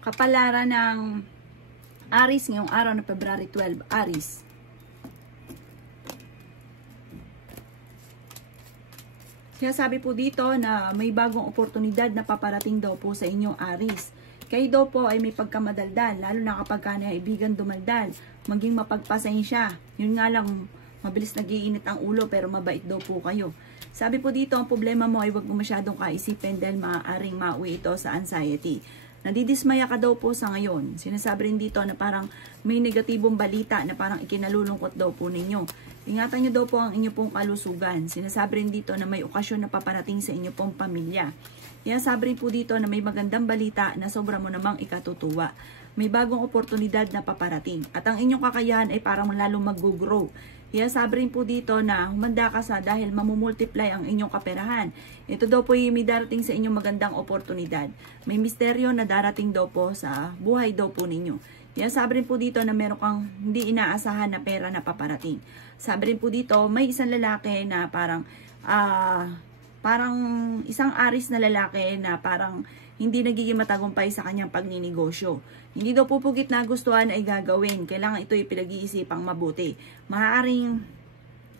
Kapalaran ng Aries ngayong araw ng February 12. Aries. Kaya sabi po dito na may bagong oportunidad na paparating daw po sa inyong Aries. Kayo daw po ay may pagkamadaldal, lalo na kapag kaibigan dumaldal, maging mapagpasensya. Yun nga lang, mabilis nagiinit ang ulo pero mabait daw po kayo. Sabi po dito, ang problema mo ay huwag mo masyadong kaisipin dahil maaaring mauwi ito sa anxiety. Nadidismaya ka daw po sa ngayon. Sinasabi rin dito na parang may negatibong balita na parang ikinalulungkot daw po ninyo. Ingatan nyo daw po ang inyo pong kalusugan. Sinasabi rin dito na may okasyon na paparating sa inyo pong pamilya. Sinasabi rin po dito na may magandang balita na sobra mo namang ikatutuwa. May bagong oportunidad na paparating. At ang inyong kakayahan ay parang lalong mag-grow. Sabi rin po dito na humanda ka sa dahil mamumultiply ang inyong kaperahan. Ito daw po yung may darating sa inyong magandang oportunidad. May misteryo na darating daw po sa buhay daw po ninyo. Sabi rin po dito na meron kang hindi inaasahan na pera na paparating. Sabi rin po dito may isang lalaki na parang isang Aries na lalaki na parang hindi nagiging matagumpay sa kanyang pagninegosyo. Hindi daw pupugit na gustuhan ay gagawin. Kailangan ito ipinag-iisipang mabuti. Maaaring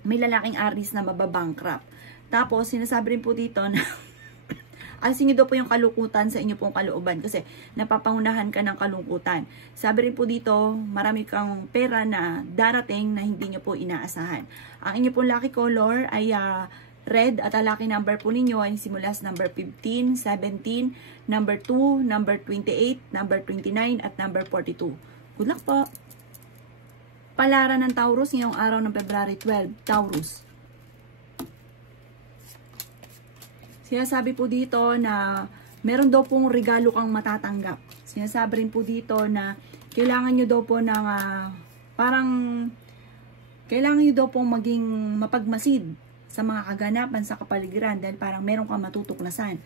may lalaking Aries na mababankrupt. Tapos, sinasabi rin po dito na alisin niyo daw po yung kalungkutan sa inyo pong kalooban kasi napapangunahan ka ng kalungkutan. Sabi rin po dito, marami kang pera na darating na hindi niyo po inaasahan. Ang inyo pong lucky color ay red at ang lucky number po ninyo ay simula sa number 15, 17, number 2, number 28, number 29 at number 42. Good luck po! Palaran ng Taurus ngayong araw ng February 12. Taurus. Sinasabi po dito na meron daw pong regalo kang matatanggap. Sinasabi rin po dito na kailangan nyo daw po ng kailangan nyo daw pong maging mapagmasid sa mga kaganapan sa kapaligiran dahil parang meron kang matutuklasan.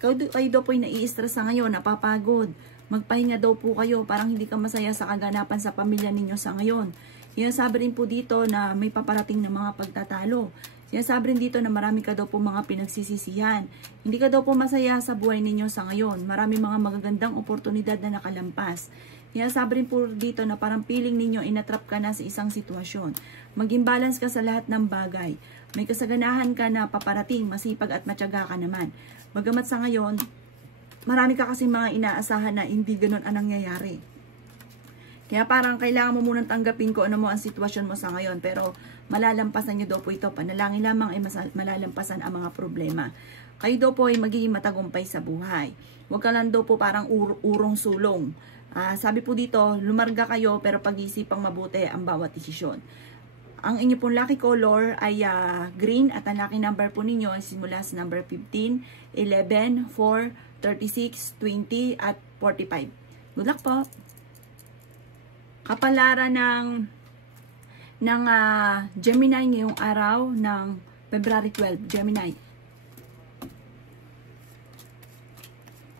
Kayo daw po ay nai-stress sa ngayon, napapagod. Magpahinga daw po kayo, parang hindi ka masaya sa kaganapan sa pamilya ninyo sa ngayon. Sinasabi rin po dito na may paparating na mga pagtatalo. Sinasabi rin dito na marami ka daw po mga pinagsisisihan. Hindi ka daw po masaya sa buhay ninyo sa ngayon. Marami mga magagandang oportunidad na nakalampas. Sinasabi rin po dito na parang feeling ninyo inatrap ka na sa isang sitwasyon. Maging balance ka sa lahat ng bagay. May kasaganahan ka na paparating, masipag at matyaga ka naman. Bagamat sa ngayon, marami ka kasi mga inaasahan na hindi ganun ang nangyayari. Kaya parang kailangan mo munang tanggapin ko ano mo ang sitwasyon mo sa ngayon. Pero malalampasan nyo daw po ito. Panalangin lamang ay malalampasan ang mga problema. Kayo daw po ay magiging matagumpay sa buhay. Huwag ka lang daw po parang urong sulong. Sabi po dito, lumarga kayo pero pag-iisipang mabuti ang bawat desisyon. Ang inyo pong lucky color ay green at ang lucky number po ninyo ay simula sa number 15, 11, 4, 36, 20 at 45. Good luck po! Kapalaran ng Gemini ngayong araw ng February 12. Gemini.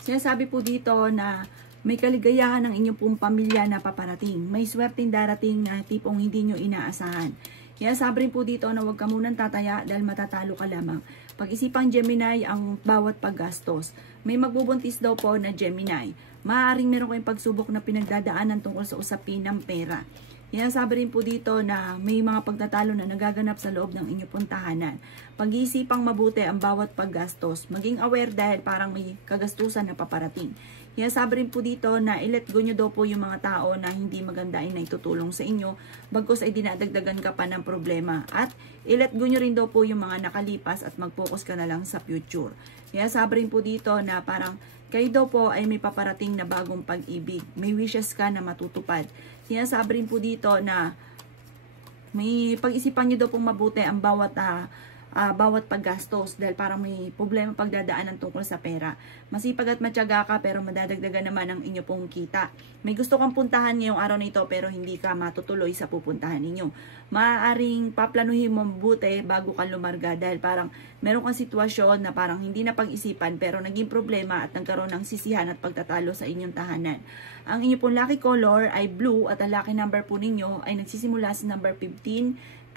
Sinasabi po dito na may kaligayahan ng inyong pong pamilya na paparating. May swerteng darating na tipong hindi nyo inaasahan. Kaya sabi rin po dito na huwag ka munang tataya dahil matatalo ka lamang. Pag-isipang Gemini ang bawat paggastos. May magbubuntis daw po na Gemini. Maaaring meron kayong pagsubok na pinagdadaanan tungkol sa usapin ng pera. Kaya sabi rin po dito na may mga pagtatalo na nagaganap sa loob ng inyong pong tahanan. Pag-iisipang mabuti ang bawat paggastos. Maging aware dahil parang may kagastusan na paparating. Kaya sabi rin po dito na i-let go nyo daw po yung mga tao na hindi maganda ay naitutulong sa inyo. Bagkus ay dinadagdagan ka pa ng problema. At i-let go nyo rin daw po yung mga nakalipas at mag-focus ka na lang sa future. Kaya sabi rin po dito na parang kayo daw po ay may paparating na bagong pag-ibig. May wishes ka na matutupad. Kaya sabi rin po dito na may pag-isipan nyo daw pong mabuti ang bawat paggastos dahil parang may problema pagdadaanan tungkol sa pera. Masipag at matyaga ka pero madadagdagan naman ang inyo pong kita. May gusto kang puntahan ngayong araw na ito pero hindi ka matutuloy sa pupuntahan ninyo. Maaaring paplanuhin mo mabuti bago ka lumarga dahil parang meron kang sitwasyon na parang hindi na pag-isipan pero naging problema at nagkaroon ng sisihan at pagtatalo sa inyong tahanan. Ang inyo pong lucky color ay blue at ang lucky number po ninyo ay nagsisimula sa number 15, 5,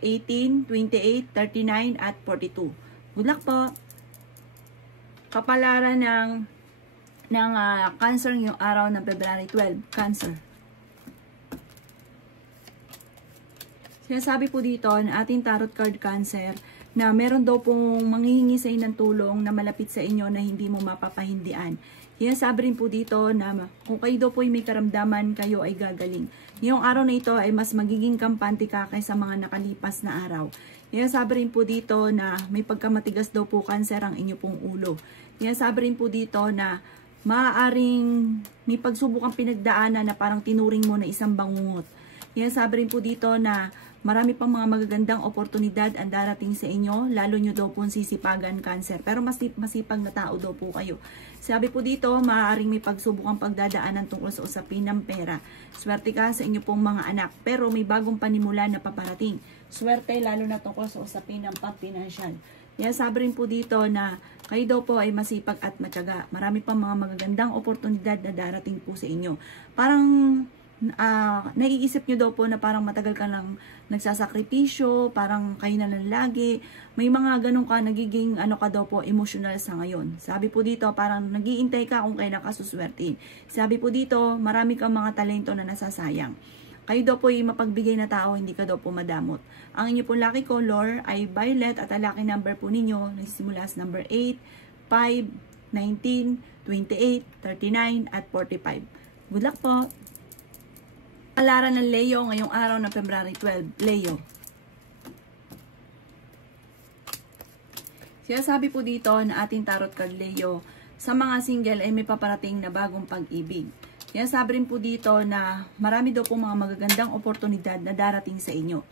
18, 28, 39, at 42. Good luck po! Kapalaran ng ng Cancer ngayong araw ng February 12. Cancer. Sinasabi po dito na ating tarot card Cancer na meron daw pong manghihingi sa inyo ng tulong na malapit sa inyo na hindi mo mapapahindian. Sinasabi rin po dito na kung kayo daw po may karamdaman, kayo ay gagaling. Ngayong araw na ito ay mas magiging kampante ka kaysa mga nakalipas na araw. Sinasabi rin po dito na may pagkamatigas daw po Cancer ang inyo pong ulo. Sinasabi rin po dito na maaaring may pagsubok ang pinagdaanan na parang tinuring mo na isang bangungot. Sinasabi rin po dito na marami pang mga magagandang oportunidad ang darating sa inyo, lalo nyo daw po sisipagan Cancer. Pero masipag na tao daw po kayo. Sabi po dito, maaaring may pagsubok ang pagdadaanan tungkol sa usapin ng pera. Swerte ka sa inyo pong mga anak, pero may bagong panimula na paparating. Swerte lalo na tungkol sa usapin ng pag-financial. Sabi rin po dito na kayo daw po ay masipag at matyaga. Marami pang mga magagandang oportunidad na darating po sa inyo. Parang naiisip nyo daw po na parang matagal ka lang nagsasakripisyo, parang kayo na lang lagi. May mga ganun ka, nagiging ka daw po, emotional sa ngayon. Sabi po dito, parang nagiintay ka kung kailan ka suswertin. Sabi po dito, marami kang mga talento na nasasayang. Kayo daw po ay mapagbigay na tao, hindi ka daw po madamot. Ang inyo po lucky color ay violet at ang lucky number po ninyo nagsisimula sa number 8, 5, 19, 28, 39 at 45. Good luck po! Alaran ng Leo ngayong araw ng February 12. Leo. Sinasabi po dito na ating tarot card Leo, sa mga single ay may paparating na bagong pag-ibig. Sinasabi rin po dito na marami daw po mga magagandang oportunidad na darating sa inyo.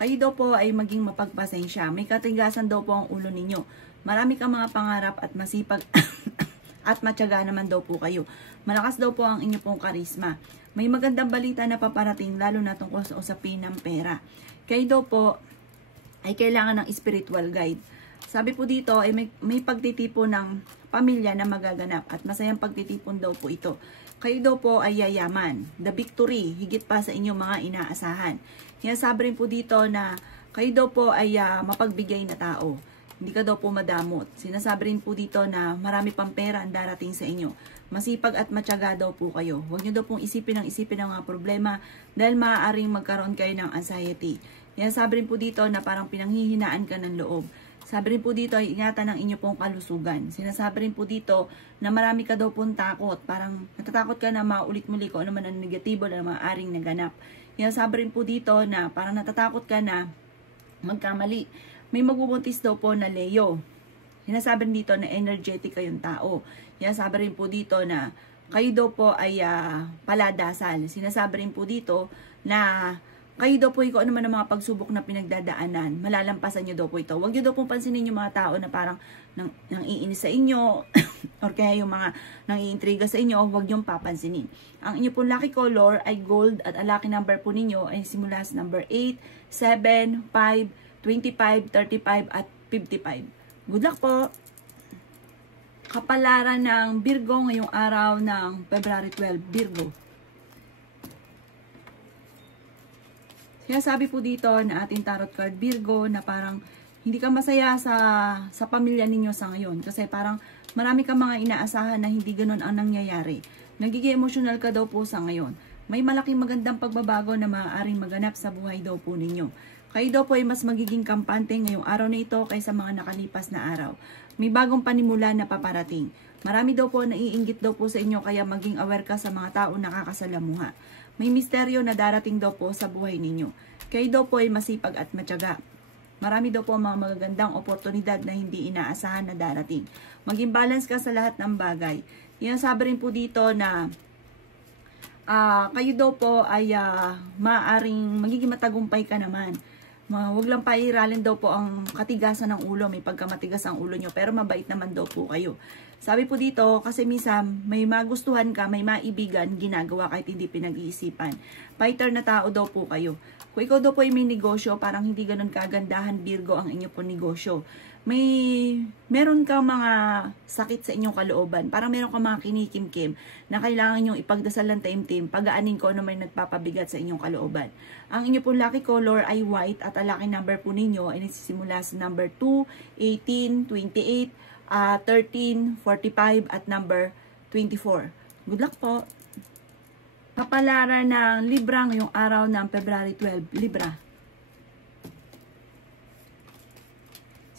Kayo daw po ay maging mapagpasensya. May katigasan daw po ang ulo ninyo. Marami kang mga pangarap at masipag at matyaga naman daw po kayo. Malakas daw po ang inyo pong karisma. May magandang balita na paparating lalo na tungkol sa usapin ng pera. Kayo daw po ay kailangan ng spiritual guide. Sabi po dito ay may pagtitipon ng pamilya na magaganap at masayang pagtitipon daw po ito. Kayo daw po ay yayaman. The victory, higit pa sa inyong mga inaasahan. Sinasabi rin po dito na kayo daw po ay mapagbigay na tao. Hindi ka daw po madamot. Sinasabi rin po dito na marami pang pera ang darating sa inyo. Masipag at matyaga daw po kayo. Huwag nyo daw pong isipin ng mga problema dahil maaaring magkaroon kayo ng anxiety. Sinasabi rin po dito na parang pinanghihinaan ka ng loob. Sabi rin po dito ay ingatan ng inyo pong kalusugan. Sinasabi rin po dito na marami ka daw pong takot. Parang natatakot ka na maulit muli kung ano man ang negatibo na maaaring naganap. Sinasabi rin po dito na parang natatakot ka na magkamali. May magbubuntis daw po na Leo. Sinasabi rin dito na energetic kayong tao. Sinasabi rin po dito na kayo daw po ay paladasal. Sinasabi rin po dito na kayo daw po kung ano man ang mga pagsubok na pinagdadaanan, malalampasan nyo daw po ito. Huwag nyo daw pong pansinin yung mga tao na parang nang iinis sa inyo or kaya yung mga nang iintriga sa inyo, huwag nyo papansinin. Ang inyo pong lucky color ay gold at ang lucky number po ninyo ay simula sa number 8, 7, 5, 25, 35 at 55. Good luck po! Kapalaran ng Virgo ngayong araw ng February 12. Virgo. Sinasabi po dito na ating tarot card Virgo na parang hindi ka masaya sa pamilya ninyo sa ngayon. Kasi parang marami kang mga inaasahan na hindi ganun ang nangyayari. Nagiging emotional ka daw po sa ngayon. May malaking magandang pagbabago na maaaring maganap sa buhay daw po ninyo. Kayo daw po ay mas magiging kampante ngayong araw na ito kaysa mga nakalipas na araw. May bagong panimula na paparating. Marami daw po naiinggit daw po sa inyo kaya maging aware ka sa mga tao nakakasalamuha. May misteryo na darating daw po sa buhay ninyo. Kayo daw po ay masipag at matyaga. Marami daw po mga magagandang oportunidad na hindi inaasahan na darating. Maging balance ka sa lahat ng bagay. Sabi rin po dito na kayo daw po ay maaaring magiging matagumpay ka naman. Huwag lang pairalin daw po ang katigasan ng ulo. May pagkamatigas ang ulo nyo. Pero mabait naman daw po kayo. Sabi po dito, kasi minsan may magustuhan ka, may maibigan, ginagawa kahit hindi pinag-iisipan. Fighter na tao daw po kayo. Kung ikaw daw po ay may negosyo, parang hindi ganun kagandahan Virgo ang inyo po negosyo. Meron kang mga sakit sa inyong kalooban. Parang meron kang mga kinikimkim na kailangan nyong ipagdasal ng taimtim, pagaanin ko na may nagpapabigat sa inyong kalooban. Ang inyo pong lucky color ay white at ang lucky number po ninyo ay nagsisimula sa number 2, 18, 28, 13, 45 at number 24. Good luck po. Kapalaran ng Libra ngayong araw ng February 12. Libra.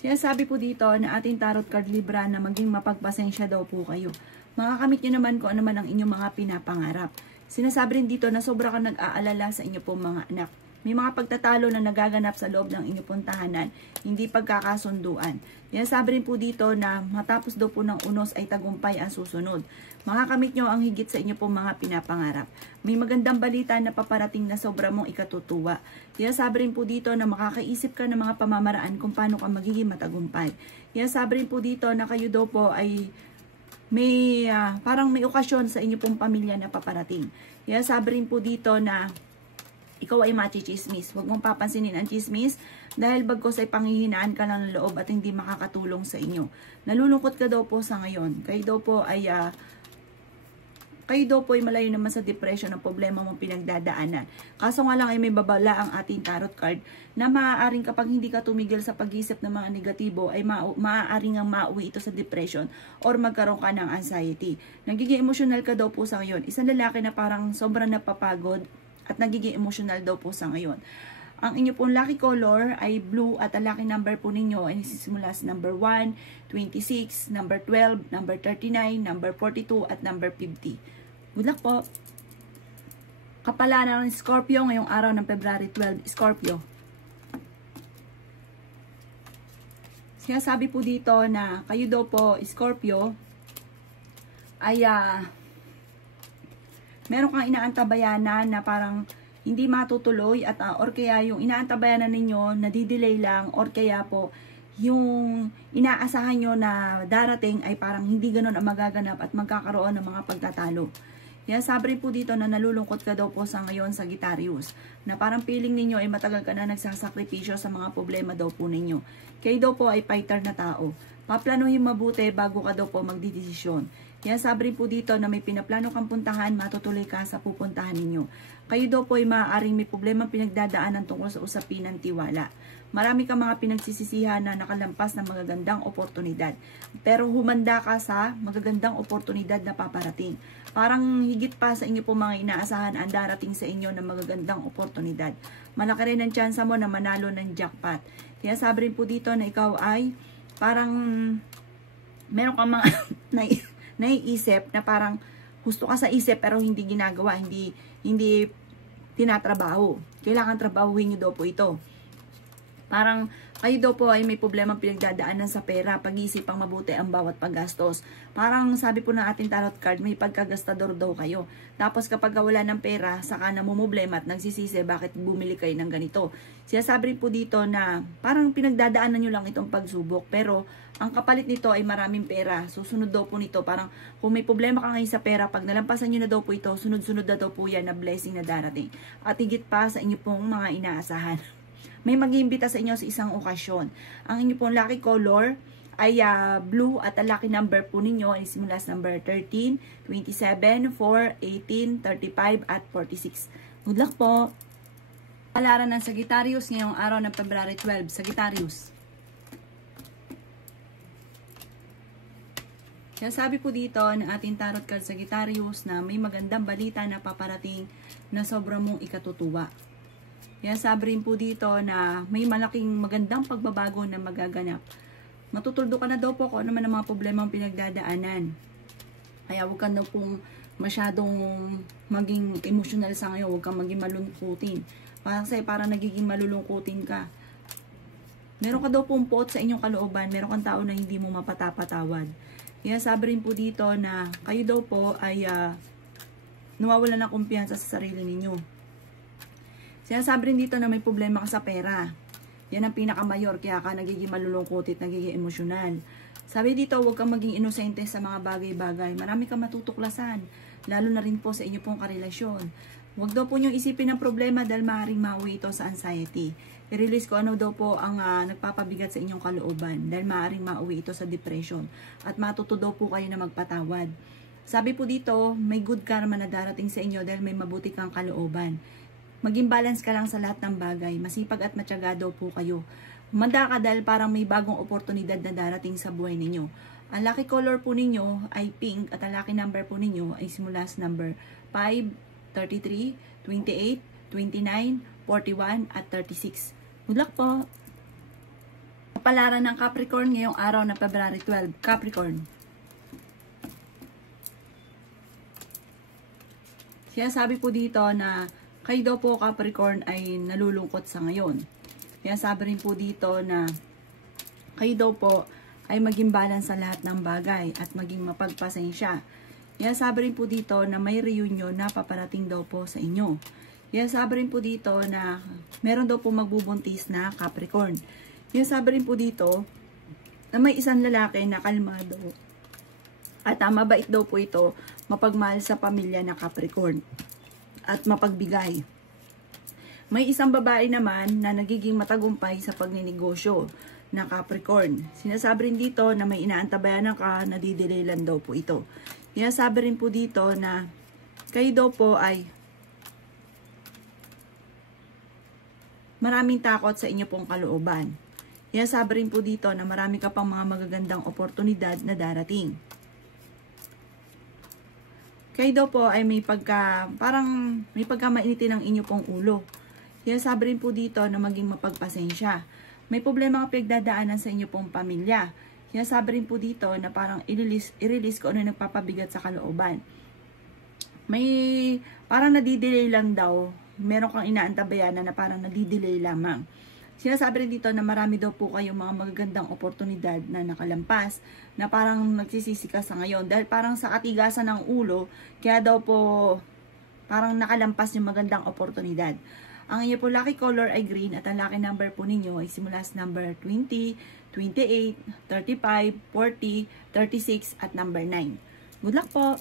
Sinasabi po dito na ating tarot card Libra na maging mapagpasensya daw po kayo. Makakamit nyo naman kung ano man ang inyong mga pinapangarap. Sinasabi rin dito na sobra kang nag-aalala sa inyo pong mga anak. May mga pagtatalo na nagaganap sa loob ng inyong pong tahanan, hindi pagkakasunduan. Sinasabi rin po dito na matapos daw po ng unos ay tagumpay ang susunod. Makakamit nyo ang higit sa inyo pong mga pinapangarap. May magandang balita na paparating na sobra mong ikatutuwa. Sinasabi rin po dito na makakaisip ka ng mga pamamaraan kung paano ka magiging matagumpay. Sinasabi rin po dito na kayo daw po ay may parang may okasyon sa inyo pong pamilya na paparating. Sinasabi rin po dito na ikaw ay machichismis. Huwag mong papansinin ang chismis dahil bagkos ay panghihinaan ka lang ng loob at hindi makakatulong sa inyo. Nalulungkot ka daw po sa ngayon. Kayo daw po ay malayo naman sa depression ng problema mong pinagdadaanan. Kaso nga lang ay may babala ang ating tarot card na maaaring kapag hindi ka tumigil sa pag-isip ng mga negatibo ay maaaring ang mauwi ito sa depression or magkaroon ka ng anxiety. Nagiging emotional ka daw po sa ngayon. Isang lalaki na parang sobrang napapagod at nagiging emotional daw po sa ngayon. Ang inyo pong lucky color ay blue at ang lucky number po ninyo ay nagsisimula sa number 1, 26, number 12, number 39, number 42 at number 50. Good luck po. Kapalaran ng Scorpio ngayong araw ng February 12. Scorpio. Sinasabi po dito na kayo daw po, Scorpio, ay meron kang inaantabayanan na parang hindi matutuloy at or kaya yung inaantabayanan ninyo nadidelay lang or kaya po yung inaasahan nyo na darating ay parang hindi ganun ang magaganap at magkakaroon ng mga pagtatalo. Kaya sabi po dito na nalulungkot ka daw po sa ngayon, Sagittarius, na parang feeling ninyo ay matagal ka na nagsasakripisyo sa mga problema daw po ninyo. Kayo daw po ay fighter na tao. Paplanuhin mabuti bago ka daw po magdidesisyon. Kaya sabi po dito na may pinaplano kang puntahan, matutuloy ka sa pupuntahan ninyo. Kayo daw po ay maaaring may problema pinagdadaanan tungkol sa usapin ng tiwala. Marami kang mga pinagsisisihan na nakalampas ng magagandang oportunidad. Pero humanda ka sa magagandang oportunidad na paparating. Parang higit pa sa inyo po mga inaasahan ang darating sa inyo ng magagandang oportunidad. Malaki rin ang tsansa mo na manalo ng jackpot. Kaya sabi rin po dito na ikaw ay parang meron kang mga naiisip na parang gusto ka sa isip pero hindi ginagawa, hindi tinatrabaho. Kailangan trabahuhin nyo daw po ito. Parang kayo daw po ay may problemang pinagdadaanan sa pera, pag-iisip ang mabuti ang bawat paggastos. Parang sabi po ng ating tarot card, may pagkagastador daw kayo. Tapos kapag wala ng pera, saka namumblema at nagsisisi bakit bumili kayo ng ganito. Sinasabi rin po dito na parang pinagdadaanan nyo lang itong pagsubok, pero ang kapalit nito ay maraming pera. Susunod daw po nito, parang kung may problema ka ngayon sa pera, pag nalampasan nyo na daw po ito, sunod-sunod na daw po yan na blessing na darating. At higit pa sa inyo pong mga inaasahan. May mag-iimbita sa inyo sa isang okasyon. Ang inyo pong lucky color ay blue at ang lucky number po ninyo ay simula sa number 13, 27, 4, 18, 35 at 46. Good luck po! Palaran ng Sagittarius ngayong araw ng February 12. Sagittarius. Kaya sabi po dito ng ating tarot card Sagittarius na may magandang balita na paparating na sobrang mong ikatutuwa. Kaya sabi rin po dito na may malaking magandang pagbabago na magaganap. Matutuldo ka na daw po kung ano man ang mga problema ang pinagdadaanan. Kaya huwag ka daw pong masyadong maging emotional sa ngayon. Huwag kang maging malungkutin. Kasi parang nagiging malulungkutin ka. Meron ka daw pong pot sa inyong kalooban. Meron kang tao na hindi mo mapatapatawad. Kaya sabi rin po dito na kayo daw po ay nawawalan ng kumpiyansa sa sarili ninyo. Sinasabi rin dito na may problema ka sa pera. Yan ang pinakamayor, kaya ka nagiging malulungkot at nagiging emosyonal. Sabi dito, huwag kang maging inosente sa mga bagay-bagay. Marami kang matutuklasan, lalo na rin po sa inyo pong karelasyon. Huwag daw po niyong isipin ng problema dahil maaaring mauwi ito sa anxiety. I-release ko ano daw po ang nagpapabigat sa inyong kalooban dahil maaaring mauwi ito sa depression. At matuto daw po kayo na magpatawad. Sabi po dito, may good karma na darating sa inyo dahil may mabuti kang kalooban. Maging balance ka lang sa lahat ng bagay. Masipag at matyaga daw po kayo. Humanda ka dahil parang may bagong oportunidad na darating sa buhay ninyo. Ang lucky color po ninyo ay pink at ang lucky number po ninyo ay simula sa number 5, 33, 28, 29, 41 at 36. Good luck po! Kapalaran ng Capricorn ngayong araw na February 12. Capricorn. Kaya sabi po dito na kayo daw po Capricorn ay nalulungkot sa ngayon. Kaya sabi rin po dito na kayo daw po ay maging balance sa lahat ng bagay at maging mapagpasensya. Kaya sabi rin po dito na may reunion na paparating daw po sa inyo. Kaya sabi rin po dito na meron daw po magbubuntis na Capricorn. Kaya sabi rin po dito na may isang lalaki na kalmado at mabait daw po ito, mapagmahal sa pamilya na Capricorn at mapagbigay. May isang babae naman na nagiging matagumpay sa pagninegosyo na Capricorn. Sinasabi rin dito na may inaantabayanan ka na didilaylan daw po ito. Sinasabi rin po dito na kayo daw po ay maraming takot sa inyo pong kalooban. Sinasabi rin po dito na marami ka pang mga magagandang oportunidad na darating. Kayo daw po ay parang may pagkamainitin ng inyo pong ulo. Sinasabi rin po dito na maging mapagpasensya. May problema ka pinagdadaanan sa inyo pong pamilya. Sinasabi rin po dito na parang i-release ko ano nagpapabigat sa kalooban. May parang nadidelay lang daw. Meron kang inaantabayanan na parang nadidelay lamang. Sinasabi rin dito na marami daw po kayong mga magagandang oportunidad na nakalampas na parang nagsisisi ka sa ngayon. Dahil parang sa katigasan ng ulo, kaya daw po parang nakalampas yung magandang oportunidad. Ang inyo po lucky color ay green at ang lucky number po ninyo ay simula sa number 20, 28, 35, 40, 36 at number 9. Good luck po!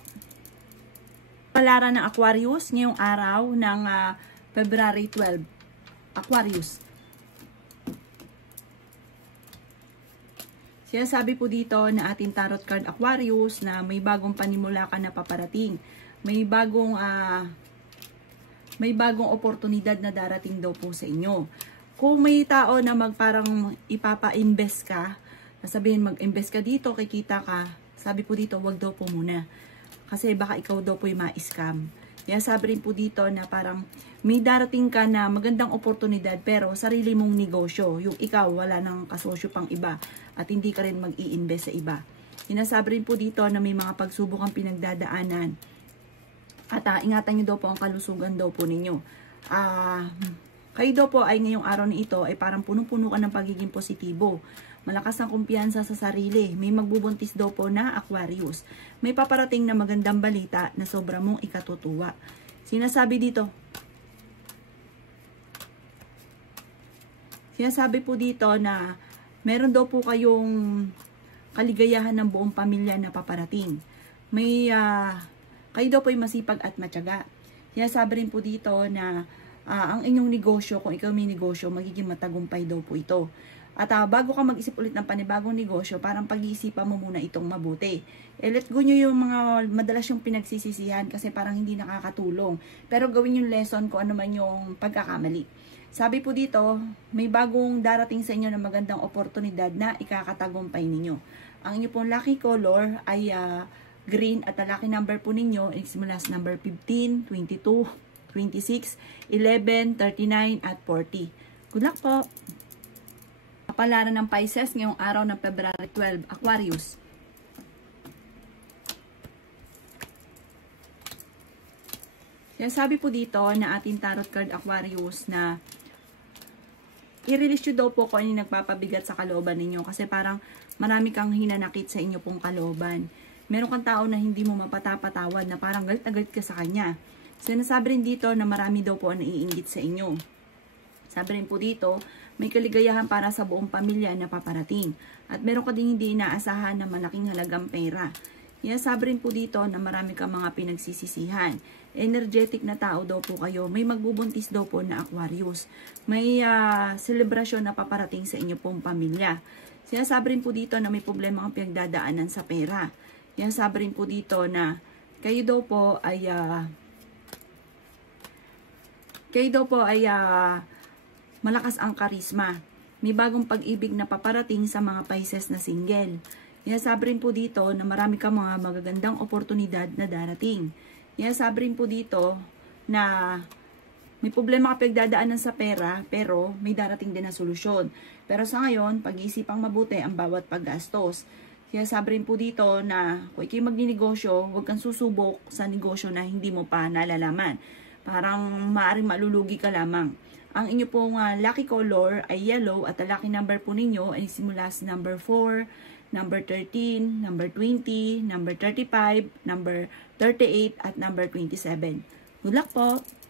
Palaran ng Aquarius ngayong araw ng February 12. Aquarius. Sinasabi po dito na ating tarot card Aquarius na may bagong panimula ka na paparating. May bagong oportunidad na darating daw po sa inyo. Kung may tao na parang ipapa-invest ka, sabihin mag-invest ka dito, kikita ka, sabi po dito, wag daw po muna. Kasi baka ikaw daw po yung ma-scam. Kaya sabi rin po dito na parang may darating ka na magandang oportunidad pero sarili mong negosyo. Yung ikaw, wala nang kasosyo pang iba at hindi ka rin mag-i-invest sa iba. Sinasabi rin po dito na may mga pagsubok ang pinagdadaanan. At ingatan nyo daw po ang kalusugan daw po ninyo. Kayo daw po ay ngayong araw na ito ay parang punong-puno ka ng pagiging positibo. Malakas ang kumpiyansa sa sarili. May magbubuntis daw po na Aquarius. May paparating na magandang balita na sobra mong ikatutuwa. Sinasabi po dito na meron daw po kayong kaligayahan ng buong pamilya na paparating. Kayo daw po ay masipag at matyaga. Sinasabi rin po dito na ang inyong negosyo, kung ikaw may negosyo, magiging matagumpay daw po ito. At bago ka mag-isip ulit ng panibagong negosyo, parang pag-iisipan mo muna itong mabuti. Let go nyo yung mga madalas yung pinagsisisihan kasi parang hindi nakakatulong. Pero gawin yung lesson kung ano man yung pagkakamali. Sabi po dito, may bagong darating sa inyo na magandang oportunidad na ikakatagumpay ninyo. Ang inyo pong lucky color ay green at ang lucky number po ninyo ay simula sa number 15, 22, 26, 11, 39 at 40. Good luck po! Kapalaran ng Pisces ngayong araw ng February 12, Aquarius. Sabi po dito na ating tarot card Aquarius na i-release nyo daw po kung ano yung nagpapabigat sa kalooban ninyo kasi parang marami kang hinanakit sa inyo pong kalooban. Meron kang tao na hindi mo mapatapatawad na parang galit na galit ka sa kanya. Sinasabi rin dito na marami daw po ang naiinggit sa inyo. Sabi rin po dito, may kaligayahan para sa buong pamilya na paparating. At meron ka din hindi inaasahan na malaking halagang pera. Sabi rin po dito na marami kang mga pinagsisisihan. Energetic na tao daw po kayo. May magbubuntis daw po na Aquarius. May selebrasyon na paparating sa inyo pong pamilya. Sinasabi rin po dito na may problema kang pinagdadaanan sa pera. Sabi rin po dito na kayo daw po ay malakas ang karisma. May bagong pag-ibig na paparating sa mga Pisces na single. Sabi rin po dito na marami kang mga magagandang oportunidad na darating. Sabi rin po dito na may problema ka pagdadaanan sa pera, pero may darating din na solusyon. Pero sa ngayon, pag-iisipang mabuti ang bawat paggastos. Sabi rin po dito na kung ikay magninegosyo, huwag kang susubok sa negosyo na hindi mo pa nalalaman. Parang maaaring malulugi ka lamang. Ang inyo pong lucky color ay yellow at ang lucky number po ninyo ay simula sa number 4, number 13, number 20, number 35, number 38 at number 27. Good luck po!